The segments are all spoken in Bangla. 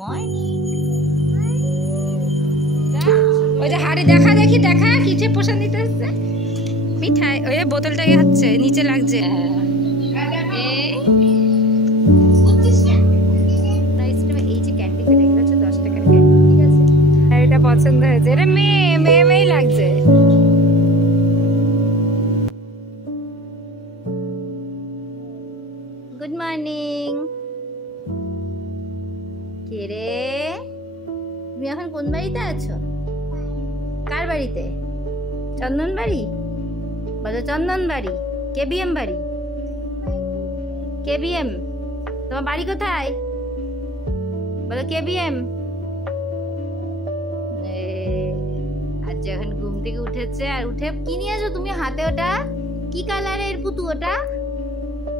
মর্নিং। ওই যে হাড়ি দেখা দেখি দেখা কিছে পোষণ দিতে হচ্ছে মিঠাই, ওই বোতলটাকে হচ্ছে নিচে লাগছে। এই যে ক্যান্ডি ফেলে গেছে 10 টাকার ক্যান্ডি, ঠিক আছে, আর এটা পছন্দ হয়েছে, এটা মেয়ে মেয়ে মেয়েই লাগছে। Good morning. কে রে, তুমি এখন কোন বাড়িতে আছো? কার বাড়িতে? চন্দন বাড়ি? বলো চন্দন বাড়ি, কেবিএম বাড়ি, কেবিএম। তোমার বাড়ি কোথায়? বলো কেবিএম। আর যখন ঘুম থেকে উঠেছে, আর উঠে কি নিয়ে আছো তুমি হাতে? ওটা কি কালারের পুতু? ওটা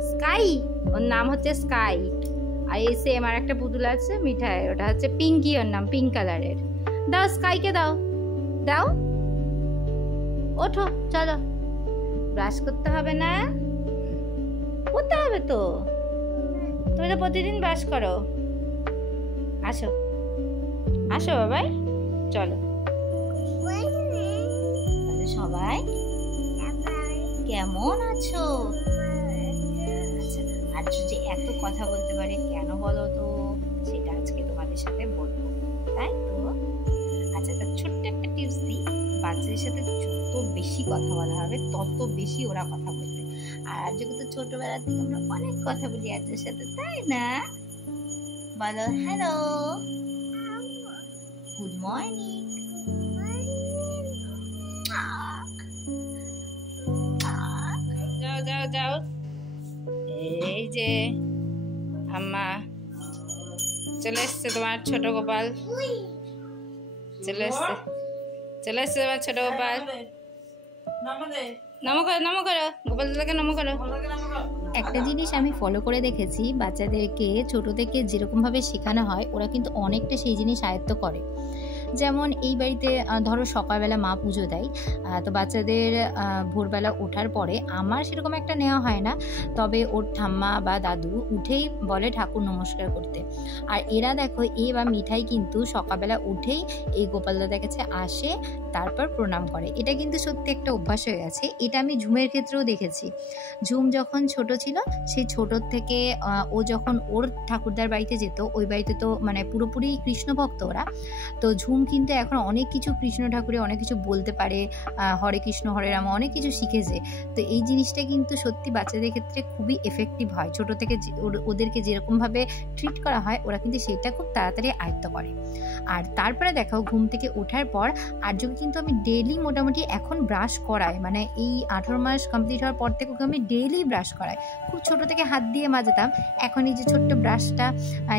স্কাই, ওর নাম হচ্ছে স্কাই। আর এই সেম আর একটা পুতুল আছে মিঠাই, ওটা হচ্ছে পিঙ্কি, ওর নাম পিঙ্ক কালারের। দাও স্কাইকে দাও, দাও। ওঠো চলো, ব্রাশ করতে হবে না? করতে হবে তো, তুমি তো প্রতিদিন ব্রাশ করো। আসো আসো বাবাই, চলো। সবাই কেমন আছো? আচ্ছা, আর যে এত কথা বলতে পারে কেন বলো তো, সেটা আজকে তোমাদের সাথে বলবো, তাই তো? আচ্ছা, তার ছোট্ট একটা টিপস দিই, বাচ্চাদের সাথে যত বেশি কথা বলা হবে তত বেশি ওরা কথা বলবে। আর আজকে তো ছোটবেলা থেকে আমরা অনেক কথা বলি আজকের সাথে, তাই না? বলো হ্যালো, গুড মর্নিং, যাও যাও যাও। এই যে আম্মা চলে এসছে, তোমার ছোট গোপাল চলে এসছে, চলে এসছে তোমার ছোট গোপাল। নমো করো, নমো করো, গোপাল দাদাকে নমো করো। একটা জিনিস আমি ফলো করে দেখেছি, বাচ্চাদেরকে ছোট থেকে যেরকম ভাবে শেখানো হয় ওরা কিন্তু অনেকটা সেই জিনিস আয়ত্ত করে। যেমন এই বাড়িতে ধরো সকালবেলা মা পুজো দেয়, তো বাচ্চাদের ভোরবেলা ওঠার পরে আমার সেরকম একটা নেওয়া হয় না, তবে ওর ঠাম্মা বা দাদু উঠেই বলে ঠাকুর নমস্কার করতে। আর এরা দেখো, এ বা মিঠাই কিন্তু সকালবেলা উঠেই এই গোপাল দাদার কাছে আসে, তারপর প্রণাম করে। এটা কিন্তু সত্যি একটা অভ্যাস হয়ে গেছে। এটা আমি ঝুমের ক্ষেত্রেও দেখেছি। ঝুম যখন ছোট ছিল, সেই ছোটোর থেকে ও যখন ওর ঠাকুরদার বাড়িতে যেত, ওই বাড়িতে তো মানে পুরোপুরি কৃষ্ণ ভক্ত ওরা, তো ঝুম কিন্তু এখন অনেক কিছু কৃষ্ণ ঠাকুরের অনেক কিছু বলতে পারে, হরে কৃষ্ণ হরে রাম অনেক কিছু শিখেছে। তো এই জিনিসটা কিন্তু সত্যি বাচ্চাদের ক্ষেত্রে খুবই এফেক্টিভ হয়। ছোট থেকে ওদেরকে যেরকমভাবে ট্রিট করা হয় ওরা কিন্তু সেটা খুব তাড়াতাড়ি আয়ত্ত করে। আর তারপরে দেখো, ঘুম থেকে ওঠার পর আর্যকে কিন্তু আমি ডেইলি মোটামুটি এখন ব্রাশ করাই, মানে এই 18 মাস কমপ্লিট হওয়ার পর থেকে ওকে আমি ডেইলি ব্রাশ করাই। খুব ছোট থেকে হাত দিয়ে মাজতাম, এখন এই যে ছোট্ট ব্রাশটা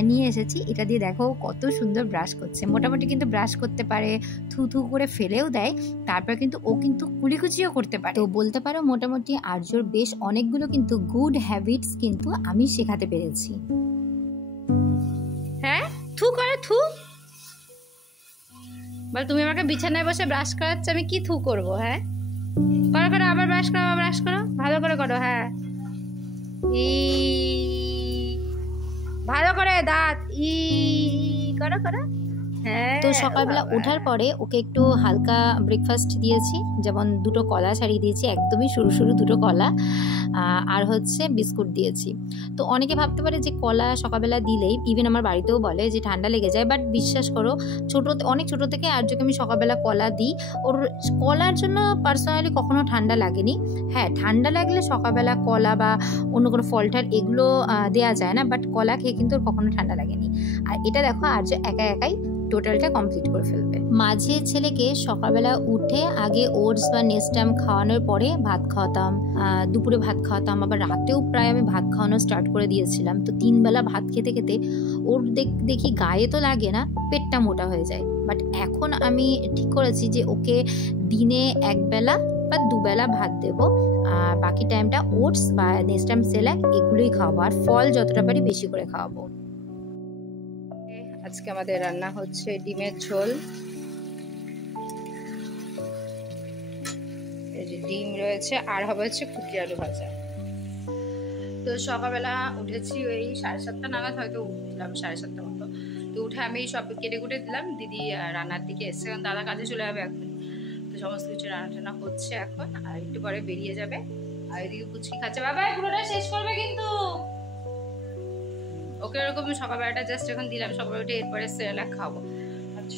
নিয়ে এসেছি, এটা দিয়ে দেখো কত সুন্দর ব্রাশ করছে। মোটামুটি কিন্তু ব্রাশ করতে পারে, থু থু করে ফেলেও দেয়, তারপর কিন্তু ও কিন্তু কুলিকুচিও করতে পারে। তো বলতে পারো মোটামুটি আর্যর বেশ অনেকগুলো কিন্তু গুড হ্যাবিটস কিন্তু আমি শেখাতে পেরেছি। হ্যাঁ, থু করে থু বল, তুমি আমাকে বিছানায় বসে ব্রাশ করাচ্ছ, আমি কি থু করবো? হ্যাঁ, করো করো, আবার ব্রাশ করো, আবার ব্রাশ করো, ভালো করে করো। হ্যাঁ, ভালো করে দাঁত করো করো। তো সকালবেলা ওঠার পরে ওকে একটু হালকা ব্রেকফাস্ট দিয়েছি, যেমন 2টো কলা ছাড়িয়ে দিয়েছি, একদমই সরু সরু 2টো কলা, আর হচ্ছে বিস্কুট দিয়েছি। তো অনেকে ভাবতে পারে যে কলা সকালবেলা দিলেই, ইভেন আমার বাড়িতেও বলে যে ঠান্ডা লেগে যায়, বাট বিশ্বাস করো অনেক ছোটো থেকে আর্যকে আমি সকালবেলা কলা দিই। ওর কলার জন্য পার্সোনালি কখনো ঠান্ডা লাগেনি। হ্যাঁ, ঠান্ডা লাগলে সকালবেলা কলা বা অন্য কোনো ফলটার এগুলো দেওয়া যায় না, বাট কলা খেয়ে কিন্তু ওর কখনো ঠান্ডা লাগেনি। আর এটা দেখো আর্য একা একাই টোটালটা কমপ্লিট করে ফেলবে। মাঝে ছেলেকে সকালবেলা উঠে আগে ওটস বা নেস্টাম খাওয়ানোর পরে ভাত খাওয়াতাম, দুপুরে ভাত খাওয়াতাম, আবার রাতেও প্রায় আমি ভাত খাওয়ানো স্টার্ট করে দিয়েছিলাম। তো 3 বেলা ভাত খেতে খেতে ওর দেখি গায়ে তো লাগে না, পেটটা মোটা হয়ে যায়। বাট এখন আমি ঠিক করেছি যে ওকে দিনে 1 বেলা বা 2 বেলা ভাত দেবো, আর বাকি টাইমটা ওটস বা নেস্টাম সেলাক এগুলোই খাওয়াবো, আর ফল যতটা পারি বেশি করে খাওয়াবো। আজকে আমাদের রান্না হচ্ছে ডিমের ঝোল। এই যে ডিম রয়েছে, আর হবে হচ্ছে কুকি আলু ভাজা। তো সকালবেলা উঠেছি ওই 7:30 নাগাদ, হয়তো উঠলাম 7:30 মতো। তো উঠে আমি সব কেটে কুটে দিলাম, দিদি রান্নার দিকে এসছে, কারণ দাদা কাজে চলে যাবে এখন। তো সমস্ত কিছু রান্না টান্না হচ্ছে এখন, আর একটু পরে বেরিয়ে যাবে। আর এদিকে পুচকি খাচ্ছে, বাবা পুরোটা শেষ করবে কিন্তু। ওকে এরকম সকালবেলাটা জাস্ট এখন দিলাম, সকালবেলা উঠে এরপরে সেরেলাক খাবো।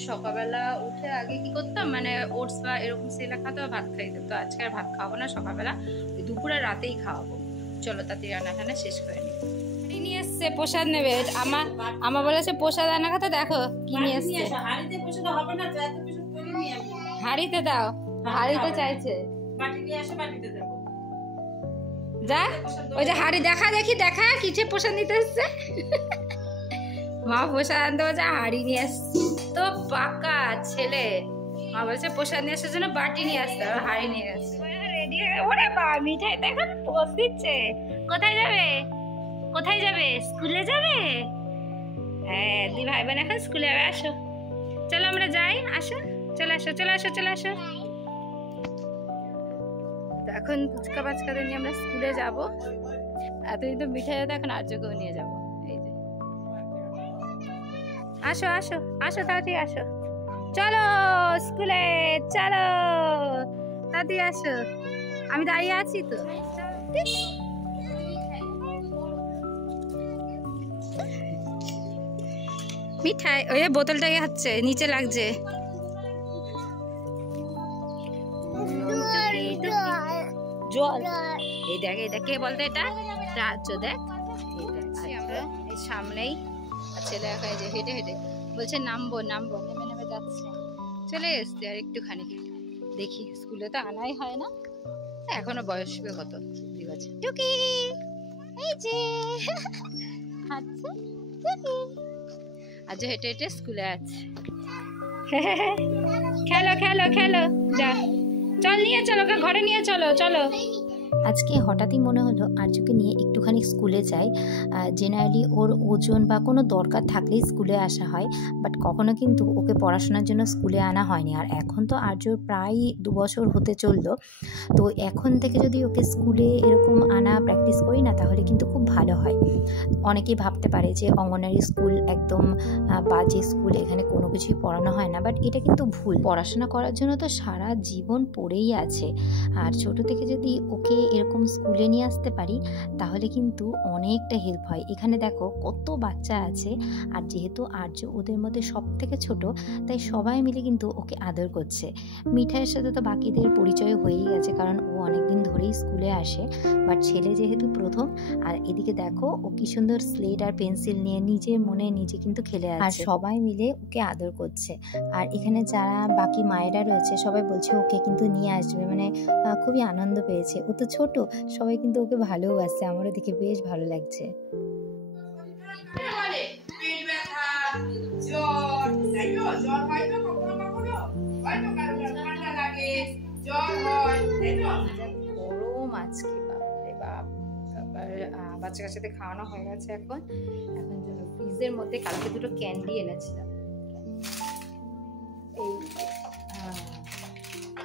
সকালবেলা উঠে আগে কি করতাম, মানে ওটস বা এরকম সেরেলাক খাতো, ভাত খাইতাম। তো আজকে আর ভাত খাওয়াবো না, সকালবেলা দুপুরে রাতেই খাওয়াবো। চলো তাড়াতাড়ি রান্না টান্না শেষ করে নিই। নিয়ে এসছে প্রসাদ নেবে, আমার বলেছে প্রসাদ রান্না খাতে, দেখো কি নিয়ে এসছে। হাড়িতে দাও, হাড়িতে চাইছে, যা ওই যে হাড়ি দেখা দেখি, দেখা কিছু প্রসাদ নিতে এসছে। মা প্রসাদ আনতে বলছে, হাড়ি নিয়ে আসছে, তো পাকা ছেলে। মা বলছে প্রসাদ নিয়ে আসার জন্য বাটি নিয়ে আসতে, হাড়ি নিয়ে গেছে। রেডি হয়ে ওরে বাবা, মিঠাই তো এখন পোজ দিচ্ছে। কোথায় যাবে, কোথায় যাবে, স্কুলে যাবে? হ্যাঁ, দি ভাই বোন এখন স্কুলে যাবে। আসো চলো আমরা যাই, আসো চলে আসো, চলে আসো, চলে আসো। এখন ফুচকা বাচকাদের নিয়ে আমরা স্কুলে যাব। এতদিন তো মিঠাই হতো, এখন আর্যকেও নিয়ে যাব। এই যে আসো আসো আসো, তাড়াতাড়ি আসো, চলো স্কুলে, চলো তাড়াতাড়ি আসো। আমি দাঁড়িয়ে আছি তো। মিঠাই ওই বোতলটাকে হচ্ছে নিচে লাগছে। জল, এই দেখ, এই দেখ, কে বলতো এটা? রাজ্য। দেখ আমরা এই সামনেই, ছেলে একা যে হেঁটে হেঁটে বলছে নামবো নামবো, নেমে নেমে যাচ্ছে। চলে এসছে আর একটুখানি, দেখি স্কুলে তো আনাই হয় না, এখনো বয়স কত, 2 বছর। টুকি এই যে খাচ্ছে, আজ হেঁটে হেঁটে স্কুলে আছে। খেলো খেলো খেলো, যা চল, নিয়ে চলো, ঘরে নিয়ে চলো, চলো। আজকে হঠাৎই মনে হলো আর্যকে নিয়ে একটুখানি স্কুলে যাই। জেনারেলি ওর ওজন বা কোনো দরকার থাকলেই স্কুলে আসা হয়, বাট কখনো কিন্তু ওকে পড়াশোনার জন্য স্কুলে আনা হয়নি। আর এখন তো আর্যর প্রায় 2 বছর হতে চললো, তো এখন থেকে যদি ওকে স্কুলে এরকম আনা প্র্যাকটিস করি না, তাহলে কিন্তু খুব ভালো হয়। অনেকেই ভাবতে পারে যে অঙ্গনওয়াড়ি স্কুল একদম বাজে স্কুল, এখানে কোনো কিছুই পড়ানো হয় না, বাট এটা কিন্তু ভুল। পড়াশোনা করার জন্য তো সারা জীবন পড়েই আছে। আর ছোট থেকে যদি ওকে এরকম স্কুলে নিয়ে আসতে পারি, তাহলে কিন্তু অনেকটা হেল্প হয়। এখানে দেখো কত বাচ্চা আছে, আর যেহেতু আর্য ওদের মধ্যে সব থেকে ছোট, তাই সবাই মিলে কিন্তু ওকে আদর করছে। মিঠাইয়ের সাথে তো বাকিদের পরিচয় হয়েই গেছে, কারণ ও অনেকদিন ধরেই স্কুলে আসে, বাট ছেলে যেহেতু প্রথম। আর এদিকে দেখো ও কি সুন্দর স্লেট আর পেন্সিল নিয়ে নিজের মনে নিজে কিন্তু খেলে আছে, আর সবাই মিলে ওকে আদর করছে। আর এখানে যারা বাকি মায়েরা রয়েছে, সবাই বলছে ওকে কিন্তু নিয়ে আসবে, মানে খুবই আনন্দ পেয়েছে। ও তো ছোট, সবাই কিন্তু ওকে ভালোবাসছে, আমারও দেখে বেশ ভালো লাগছে। গরম আজকে, বাপরে বাপ। বাচ্চা কাচ্চাদের খাওয়ানো হয়ে গেছে, এখন ফ্রিজের মধ্যে কালকে 2টো ক্যান্ডি এনেছিলাম। এই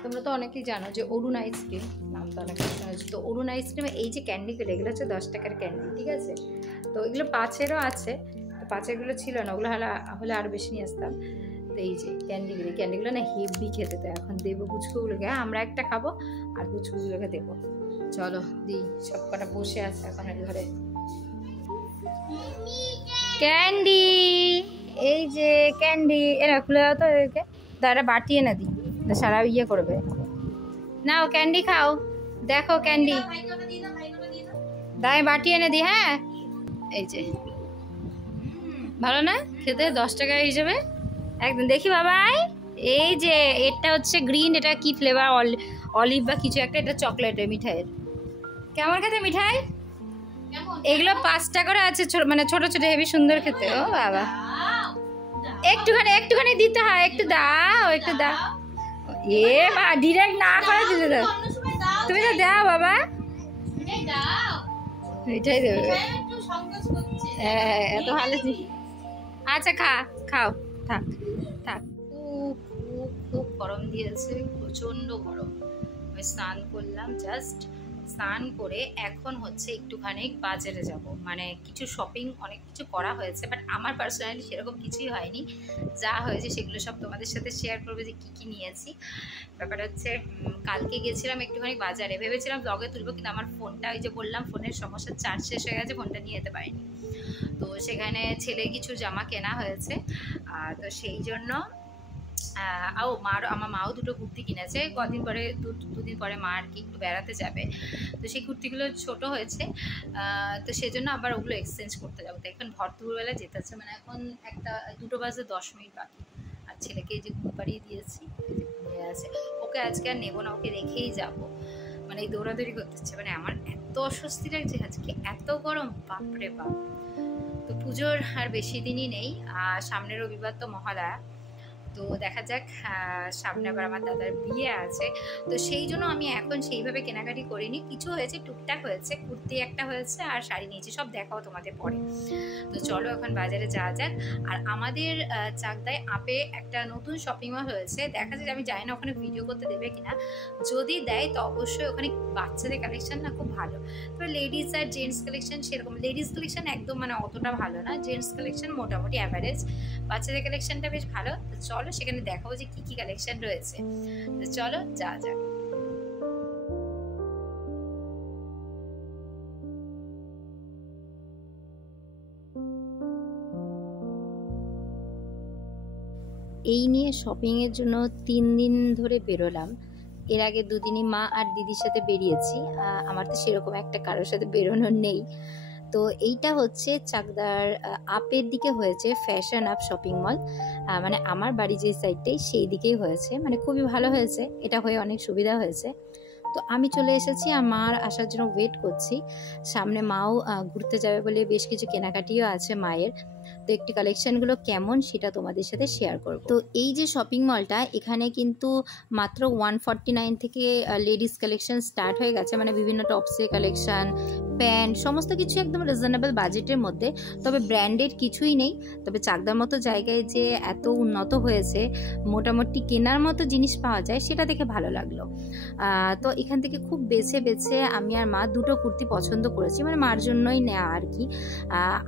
তোমরা তো অনেকেই জানো যে অরুণ আইসক্রিম নাম তো অনেকে শুনেছো। তো অরুণ আইসক্রিমে এই যে ক্যান্ডিগুলো, এগুলো হচ্ছে 10 টাকার ক্যান্ডি, ঠিক আছে? তো এগুলো 5-এরও আছে, তো 5-এরগুলো ছিল না, ওগুলো হলে আরও বেশি নিয়ে আসতাম। তো এই যে ক্যান্ডিগুলো না হেভি খেতে, তো এখন দেবো পুচকুগুলোকে। আমরা একটা খাবো আর পুচকুগুলোকে দেবো। চলো দিই, সব কটা বসে আছে এখন ঘরে। ক্যান্ডি, এই যে ক্যান্ডি, এরা খুলে দাও তো, একে দাঁড়া বাটি এনে দিই, সারা ইয়ে করবে। নাও ক্যান্ডি খাও, দেখো ক্যান্ডি, দাঁড়ায় বাটি এনে দিই। হ্যাঁ, এই যে ভালো না খেতে, 10 টাকা হিসেবে একদম। দেখি বাবাই, এই যে এটা হচ্ছে গ্রিন, এটা কি ফ্লেভার, অলিভ বা কিছু একটা, এটা চকলেটের মিঠাইয়ের। কেমন খেতে মিঠাই? এগুলো 5 টাকা করে আছে, মানে ছোট ছোট, হেভি সুন্দর খেতে। ও বাবা, একটুখানি দিতে হয়, একটু দাও, একটু দাও। এ মা, ডিরেক্ট না করে দিতে দাও, তুমি তো দাও বাবা, মিঠাই দেবে। হ্যাঁ, এত ভালো। আচ্ছা খাও, থাক থাক। খুব গরম দিয়েছে, প্রচন্ড গরম। আমি স্নান করলাম জাস্ট, স্নান করে এখন হচ্ছে একটুখানি বাজারে যাব, মানে কিছু শপিং অনেক কিছু করা হয়েছে, বাট আমার পার্সোনালি সেরকম কিছুই হয়নি। যা হয়েছে সেগুলো সব তোমাদের সাথে শেয়ার করবো যে কী কী নিয়েছি। ব্যাপার হচ্ছে কালকে গেছিলাম একটুখানি বাজারে, ভেবেছিলাম ব্লগে তুলবো, কিন্তু আমার ফোনটা ওই যে বললাম ফোনের সমস্যা, চার্জ শেষ হয়ে গেছে, ফোনটা নিয়ে যেতে পারিনি। তো সেখানে ছেলে কিছু জামা কেনা হয়েছে, তো সেই জন্য আমার মাও দুটো কুর্তি কিনেছে। কদিন পরে দুদিন পরে মা আর কি একটু বেড়াতে যাবে, তো সেই কুর্তিগুলো ছোট হয়েছে, তো সেই জন্য আবার ওগুলো এক্সচেঞ্জ করতে যাবো। তো এখন ভর দুপুরবেলা যেতে হচ্ছে, মানে এখন 2:10 বাকি। আর ছেলেকে যে ঘুম পাড়িয়ে দিয়েছি, ঘুমিয়ে আছে, ওকে আজকে আর নেবো না, ওকে রেখেই যাবো। মানে এই দৌড়াদৌড়ি করতেছে, মানে আমার এত অস্বস্তি লাগছে আজকে, এত গরম, বাপরে বাপ। তো পুজোর আর বেশি দিনই নেই, সামনের রবিবার তো মহালয়া। তো দেখা যাক, সামনে আবার আমার দাদার বিয়ে আছে, তো সেই জন্য আমি এখন সেইভাবে কেনাকাটি করিনি। কিছু হয়েছে, টুকটাক হয়েছে, কুর্তি একটা হয়েছে আর শাড়ি নিয়েছি, সব দেখাও তোমাদের পরে। তো চলো এখন বাজারে যাওয়া যাক। আর আমাদের চাকদায় আপে একটা নতুন শপিং মল হয়েছে, দেখা যায়, আমি জানি না ওখানে ভিডিও করতে দেবে কিনা, যদি দেয় তো অবশ্যই ওখানে বাচ্চাদের কালেকশন না খুব ভালো। তবে লেডিস আর জেন্টস কালেকশন সেরকম, লেডিস কালেকশন একদম মানে অতটা ভালো না, জেন্টস কালেকশন মোটামুটি অ্যাভারেজ, বাচ্চাদের কালেকশনটা বেশ ভালো। তো চলো সেখানে দেখাবো যে কি কি কালেকশন রয়েছে। তো চলো যা যাক। এই নিয়ে শপিংয়ের জন্য 3 দিন ধরে বেরোলাম। এর আগে 2 দিনই মা আর দিদির সাথে বেরিয়েছি, আমার তো সেরকম একটা কারোর সাথে বেরোনোর নেই। তো এইটা হচ্ছে চাকদার আপের দিকে হয়েছে ফ্যাশন আপ শপিং মল, মানে আমার বাড়ি যে সাইডটাই সেই দিকেই হয়েছে, মানে খুবই ভালো হয়েছে, এটা হয়ে অনেক সুবিধা হয়েছে। তো আমি চলে এসেছি, আমার আসার জন্য ওয়েট করছি। সামনে মাও ঘুরতে যাবে বলে বেশ কিছু কেনাকাটিও আছে মায়ের, তো একটি কালেকশনগুলো কেমন সেটা তোমাদের সাথে শেয়ার করব। তো এই যে শপিং মলটা, এখানে কিন্তু মাত্র 149 থেকে লেডিস কালেকশন স্টার্ট হয়ে গেছে, মানে বিভিন্ন টপসের কালেকশন, প্যান্ট, সমস্ত কিছু একদম রিজনেবল বাজেটের মধ্যে। তবে ব্র্যান্ডেড কিছুই নেই, তবে চাকদার মতো জায়গায় যে এত উন্নত হয়েছে, মোটামুটি কেনার মতো জিনিস পাওয়া যায়, সেটা দেখে ভালো লাগলো। তো এখান থেকে খুব বেছে বেছে আমি আর মা দুটো কুর্তি পছন্দ করেছি, মানে মার জন্যই নেওয়া আর কি।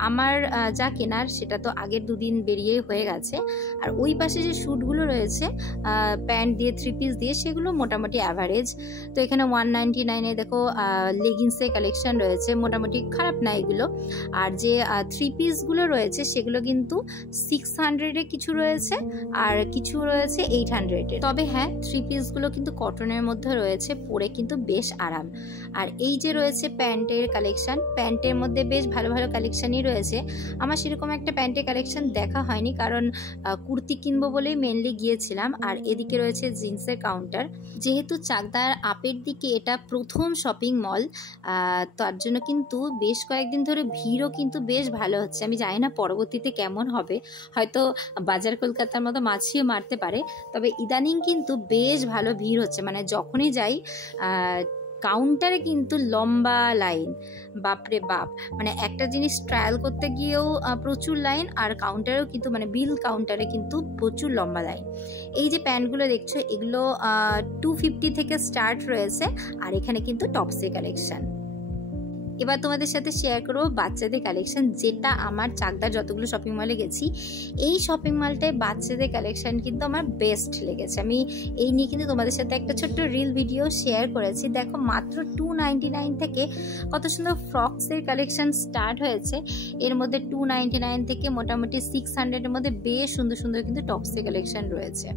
আমার যা কেনার সেটা তো আগের 2 দিন বেরিয়েই হয়ে গেছে। আর ওই পাশে যে শ্যুটগুলো রয়েছে প্যান্ট দিয়ে 3 পিস দিয়ে, সেগুলো মোটামুটি অ্যাভারেজ। তো এখানে 199-এ দেখো লেগিংসের কালেকশন রয়েছে, মোটামুটি খারাপ না এগুলো। আর যে 3 পিসগুলো রয়েছে সেগুলো কিন্তু 600-এ কিছু রয়েছে, আর কিছু রয়েছে 800-এ। তবে হ্যাঁ, 3 পিসগুলো কিন্তু কটনের মধ্যে রয়েছে, পরে কিন্তু বেশ আরাম। আর এই যে রয়েছে প্যান্টের কালেকশন, প্যান্টের মধ্যে বেশ ভালো ভালো কালেকশনই রয়েছে। আমার সেরকম একটা প্যান্টের কালেকশন দেখা হয়নি, কারণ কুর্তি কিনবো বলেই মেনলি গিয়েছিলাম। আর এদিকে রয়েছে জিন্সের কাউন্টার। যেহেতু চাকদার আপের দিকে এটা প্রথম শপিং মল, তার জন্য কিন্তু বেশ কয়েকদিন ধরে ভিড়ও কিন্তু বেশ ভালো হচ্ছে। আমি জানি না পরবর্তীতে কেমন হবে, হয়তো বাজার কলকাতার মতো মাছিও মারতে পারে, তবে ইদানিং কিন্তু বেশ ভালো ভিড় হচ্ছে। মানে যখনই যাই কাউন্টারে কিন্তু লম্বা লাইন, বাপরে বাপ, মানে একটা জিনিস ট্রায়াল করতে গিয়েও প্রচুর লাইন, আর কাউন্টারেও কিন্তু মানে বিল কাউন্টারে কিন্তু প্রচুর লম্বা লাইন। এই যে প্যান্টগুলো দেখছো, এগুলো 250 থেকে স্টার্ট রয়েছে, আর এখানে কিন্তু টপসের কালেকশন। এবার তোমাদের সাথে শেয়ার করবো বাচ্চাদের কালেকশন, যেটা আমার চাকদার যতগুলো শপিং মলে গেছি, এই শপিং মলটায় বাচ্চাদের কালেকশন কিন্তু আমার বেস্ট লেগেছে। আমি এই নিয়ে কিন্তু তোমাদের সাথে একটা ছোট্ট রিল ভিডিও শেয়ার করেছি। দেখো মাত্র 299 থেকে কত সুন্দর ফ্রকসের কালেকশন স্টার্ট হয়েছে। এর মধ্যে 299 থেকে মোটামুটি 600-এর মধ্যে বেশ সুন্দর সুন্দর কিন্তু টপসের কালেকশন রয়েছে।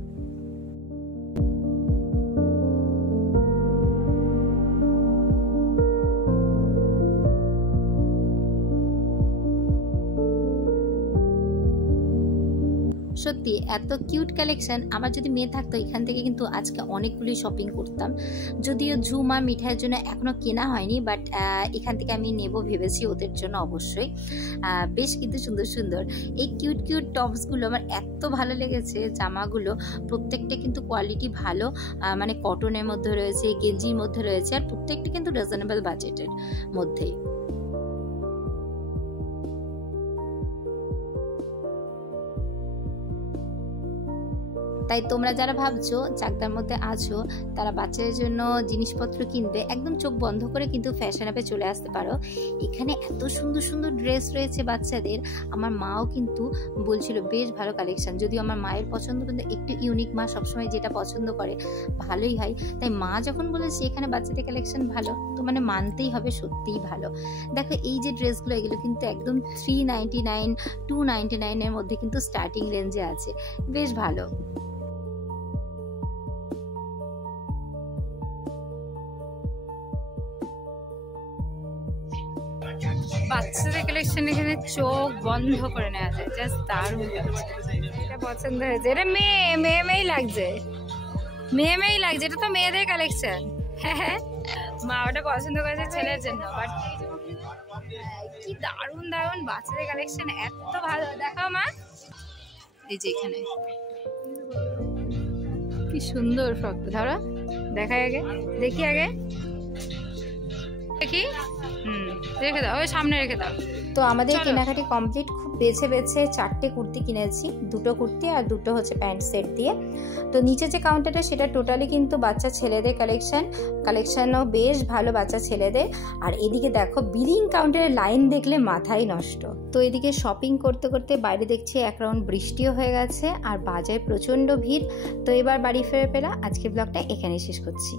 সত্যি এত কিউট কালেকশন, আমার যদি মেয়ে থাকতো এখান থেকে কিন্তু আজকে অনেকগুলি শপিং করতাম। যদিও ঝুমা মিঠাইয়ের জন্য এখনো কেনা হয়নি, বাট এখান থেকে আমি নেব ভেবেছি ওদের জন্য অবশ্যই। বেশ কিন্তু সুন্দর সুন্দর এই কিউট কিউট টপসগুলো আমার এত ভালো লেগেছে। জামাগুলো প্রত্যেকটা কিন্তু কোয়ালিটি ভালো, মানে কটনের মধ্যে রয়েছে, গেঞ্জির মধ্যে রয়েছে, আর প্রত্যেকটা কিন্তু রিজনেবল বাজেটের মধ্যেই। তাই তোমরা যারা ভাবছো চাকদার মধ্যে আছো তারা বাচ্চাদের জন্য জিনিসপত্র কিনবে, একদম চোখ বন্ধ করে কিন্তু ফ্যাশন অ্যাপে চলে আসতে পারো। এখানে এত সুন্দর সুন্দর ড্রেস রয়েছে বাচ্চাদের। আমার মাও কিন্তু বলছিল বেশ ভালো কালেকশন, যদিও আমার মায়ের পছন্দ কিন্তু একটু ইউনিক, মা সবসময় যেটা পছন্দ করে ভালোই হয়, তাই মা যখন বলেছে এখানে বাচ্চাদের কালেকশন ভালো তো মানে মানতেই হবে, সত্যিই ভালো। দেখো এই যে ড্রেসগুলো এগুলো কিন্তু একদম 399 299 এর মধ্যে কিন্তু স্টার্টিং রেঞ্জে আছে, বেশ ভালো। বাচ্চাদের কালেকশন এখানে চোখ বন্ধ করে নেওয়া যায়, জাস্ট দারুণ লাগছে। এটা পছন্দ হয়েছে, এটা মেয়েই লাগছে, মেয়েই লাগছে, এটা তো মেয়েদের কালেকশন। হ্যাঁ মা ওটা পছন্দ করেছে ছেলের জন্য, বাট কি দারুণ দারুণ বাচ্চাদের কালেকশন, এত ভালো। দেখাও মা, এই যে এখানে কি সুন্দর ফ্রক, ধরো দেখাই আগে, দেখি আগে দেখি, রেখে দাও, ওই সামনে রেখে দাও। তো আমাদের কেনাকাটি কমপ্লিট, খুব বেছে বেছে 4টে কুর্তি কিনেছি, 2টো কুর্তি আর 2টো হচ্ছে প্যান্ট সেট দিয়ে। তো নিচে যে কাউন্টারটা সেটা টোটালি কিন্তু বাচ্চা ছেলেদের কালেকশনও বেশ ভালো বাচ্চা ছেলেদের। আর এদিকে দেখো বিলিং কাউন্টারের লাইন দেখলে মাথাই নষ্ট। তো এদিকে শপিং করতে করতে বাইরে দেখছি এক রাউন্ড বৃষ্টিও হয়ে গেছে আর বাজারে প্রচণ্ড ভিড়। তো এবার বাড়ি ফিরে পেলা, আজকের ব্লগটা এখানে শেষ করছি।